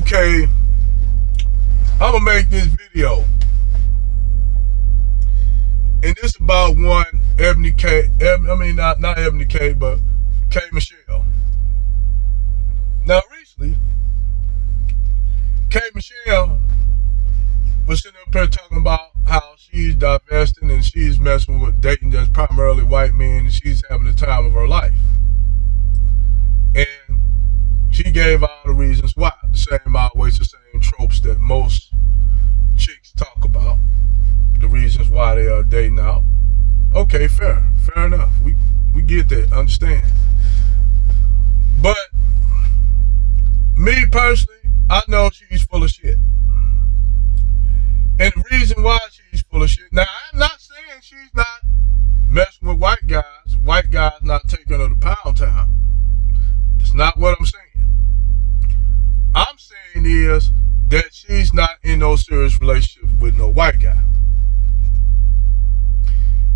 Okay, I'm gonna make this video, and this about one Ebony K. Not Ebony K, but K Michelle. Now, recently, K Michelle was sitting up here talking about how she's divesting and she's messing with dating just primarily white men, and she's having the time of her life. And she gave all the reasons why. Always the same tropes that most chicks talk about. The reasons why they are dating out. Okay, fair enough. We get that, understand. But me personally, I know she's full of shit. And the reason why she's full of shit. Now, I'm not saying she's not messing with white guys not taking her to Pound Town. That's not what I'm saying. I'm saying is that she's not in no serious relationship with no white guy.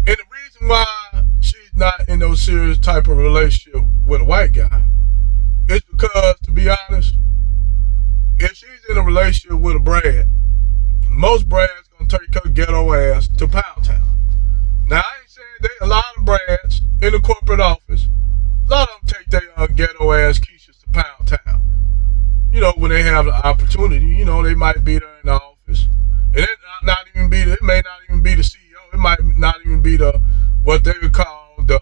And the reason why she's not in no serious type of relationship with a white guy is because, to be honest, if she's in a relationship with a Brad, most Brads gonna take her ghetto ass to Pound Town. Now, I ain't saying a lot of Brads in the corporate office, a lot of them take their ghetto ass Keishas to Pound Town. You know, when they have the opportunity, you know, they might be there in the office. And it may not even be the CEO. It might not even be what they would call the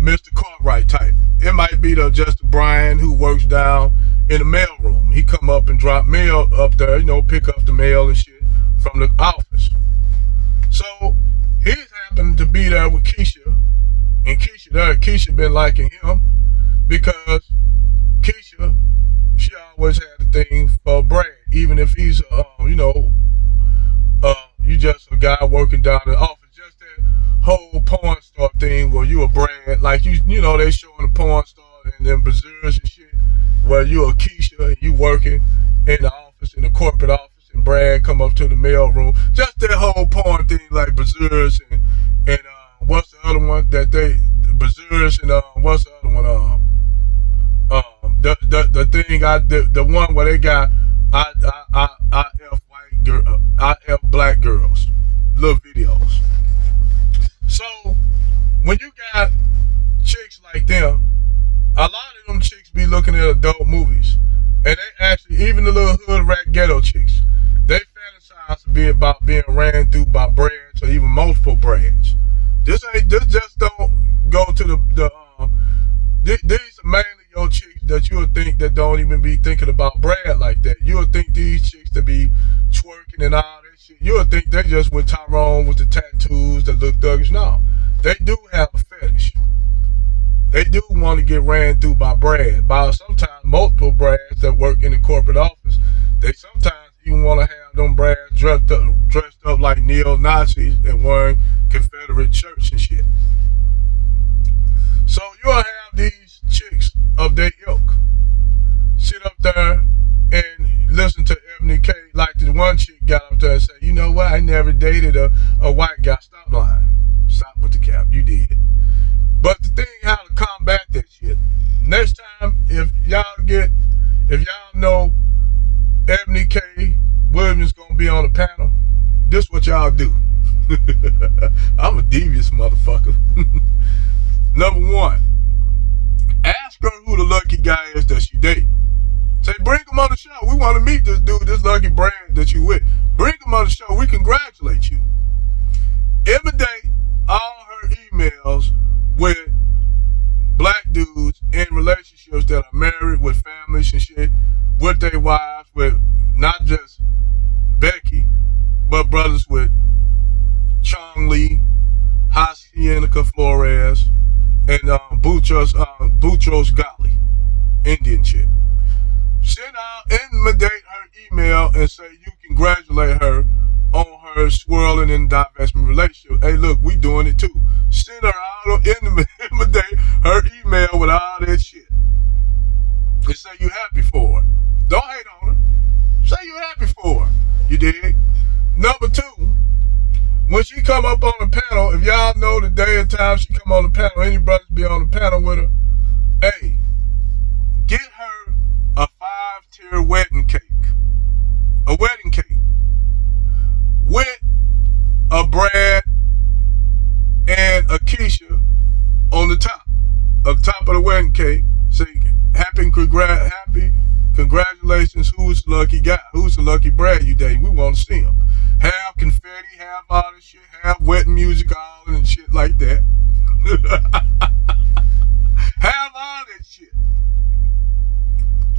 Mr. Cartwright type. It might be just Brian who works down in the mail room. He come up and drop mail up there, you know, pick up the mail and shit from the office. So he's happened to be there with Keisha, and Keisha been liking him because Keisha, she always had a thing for Brad, even if he's you just a guy working down in the office. Just that whole porn star thing where you a Brad, like you know they showing the porn star and then Berserkers and shit, where you a Keisha and you working in the office, in the corporate office, and Brad come up to the mail room. Just that whole porn thing, like Berserkers and what's the other one that they Berserkers and what's the other one the thing the one where they got IF black girls, little videos. So when you got chicks like them, a lot of them chicks be looking at adult movies, and they actually, even the little hood rat ghetto chicks, they fantasize about being ran through by Brads or even multiple Brads. This just don't go to these are mainly your chicks that you would think that don't even be thinking about Brad like that. You would think these chicks to be twerking and all that shit. You would think they just with Tyrone with the tattoos that look thuggish. No, they do have a fetish. They do want to get ran through by Brad, by sometimes multiple Brads that work in the corporate office. They sometimes even want to have them Brads dressed up like neo-Nazis and wearing Confederate shirts and shit. So you'll have these chicks of their ilk sit up there and listen to Ebony K, like the one chick got up there and say, you know what, I never dated a white guy. Stop lying. Stop with the cap. You did. But the thing, how to combat that shit, next time, if y'all know Ebony K Williams gonna be on the panel, this what y'all do. I'm a devious motherfucker. Number one, ask her who the lucky guy is that she dating. Say, bring him on the show. We want to meet this dude, this lucky Brad that you with. Bring him on the show. We congratulate you. Imitate all her emails with black dudes in relationships that are married with families and shit, with their wives, with not just Becky, but brothers with Chong Lee, Hacienda Flores, and Boutros Ghali, Indian chick. Send out, intimidate her email and say you congratulate her on her swirling and divestment relationship. Hey, look, we doing it too. Send her out, intimidate her email with all that shit. And say you happy for her. Don't hate on her. Say you happy for her. You dig? Number two, when she come up on the panel, if y'all know the day and time she come on the panel, any brothers be on the panel with her, hey, top of the wedding cake, say happy congratulations, who's the lucky guy? Who's the lucky bride you dating? We want to see him. Have confetti, have all this shit, have wet music, all and shit like that. Have all that shit.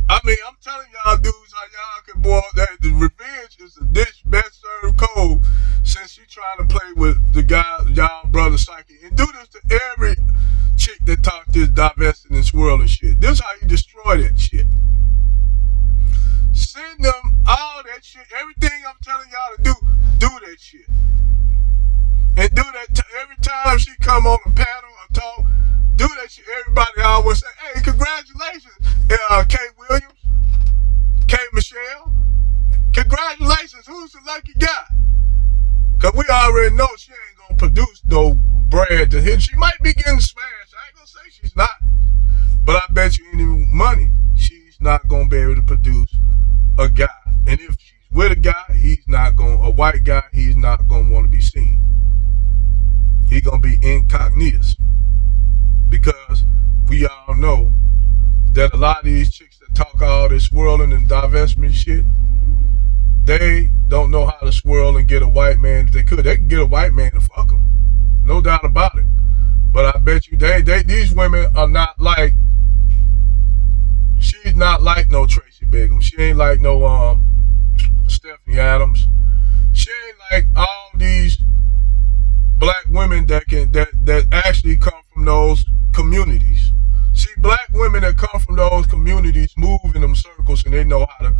I mean, I'm telling y'all dudes how y'all can boil that. The revenge is a dish best served cold since she trying to play with the guy, y'all brother Psyche. And do this to every chick that talk this divesting and swirling shit. This is how you destroy that shit. Send them all that shit. Everything I'm telling y'all to do that shit. And do that every time she come on a panel or talk, do that shit. Everybody always say, hey, congratulations, Kate Williams, Kate Michelle. Congratulations, who's the lucky guy? Because we already know she ain't going to produce no bread to hit. She might be getting smashed. I ain't going to say she's not. But I bet you any money, she's not going to be able to produce a guy. And if she's with a guy, a white guy, he's not going to want to be seen. He's going to be incognitus. Because we all know that a lot of these chicks that talk all this swirling and divestment shit, they don't know how to swirl and get a white man. If they could, they could get a white man to fuck them. No doubt about it. But I bet you these women are not like, she's not like no Tracy Bigham. She ain't like no Stephanie Adams. She ain't like all these black women that actually come from those communities. See, black women that come from those communities move in them circles and they know how to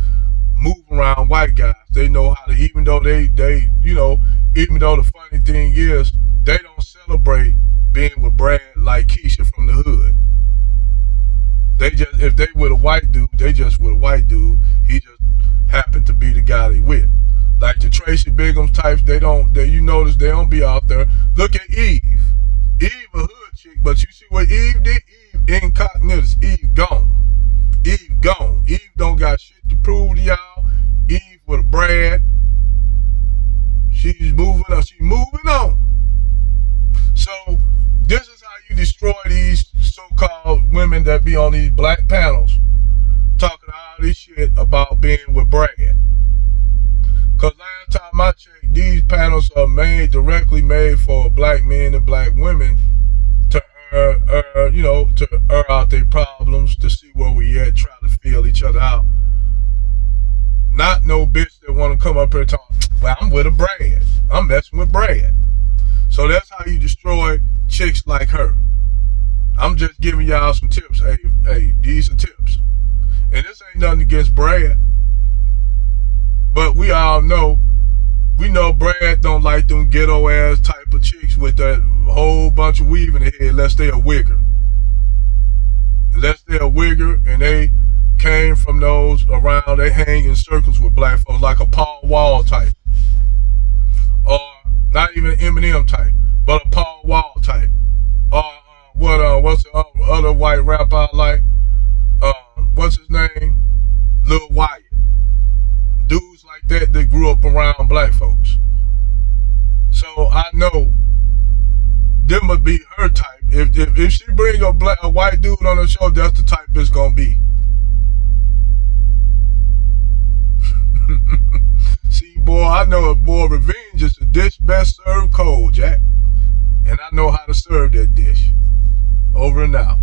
move around white guys. They know how to, even though even though the funny thing is, they don't celebrate being with Brad like Keisha from the hood. They just, if they with a white dude, they just with a white dude. He just happened to be the guy they with. Like the Tracy Bigham types, you notice they don't be out there. Look at Eve. Eve a hood chick, but you see what Eve did? Eve incognitus. Eve gone. Eve gone. Eve don't got shit to prove to y'all. Eve with a Brad. She's moving on. She's moving on. So this is how you destroy these so-called women that be on these black panels talking all this shit about being with Brad. Because last time I checked, these panels are directly made for black men and black women to air out their problems, to see where we at, try to feel each other out. Not no bitch that want to come up here and talk, well, I'm with a Brad. I'm messing with Brad. So that's how you destroy chicks like her. I'm just giving y'all some tips. Hey, these are tips. And this ain't nothing against Brad. But we all know, Brad don't like them ghetto ass type of chicks with that whole bunch of weave in their head unless they a wigger. Unless they're a wigger and they came from those around, they hang in circles with black folks like a Paul Wall type. Or not even an Eminem type, but a Paul Wall type. Or what's the other white rapper I like? What's his name? Lil Wyatt. Dudes like that grew up around black folks. So I know them would be her type. If she bring a white dude on the show, that's the type it's gonna be. See, boy, I know revenge is a dish best served cold, Jack. And I know how to serve that dish. Over and out.